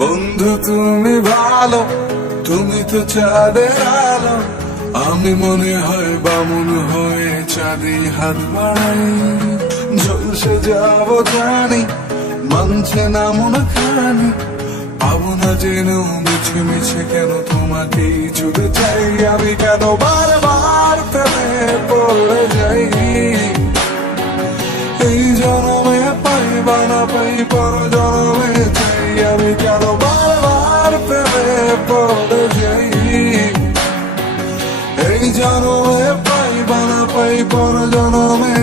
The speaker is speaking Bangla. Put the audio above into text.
বন্ধু তুমি ভালো, তুমি তো চাঁদের আলো, আমি মনে হয় বামুন হয়ে চাঁদে হাত বাড়াই। ঝলসে যাবো জানি, মানছে না মন খানি, পাবো না জেনেও মিছে মিছে কেন তোমাকেই জুড়ে চাই। আমি কেন বারবার প্রেমে পড়ে যাই, এই জনমে পাই বা না পাই পর জনমে চাই। আমি কেন বারবার প্রেমে পড়ে যাই, এই জনমে পাই বা না পাই পর জনমে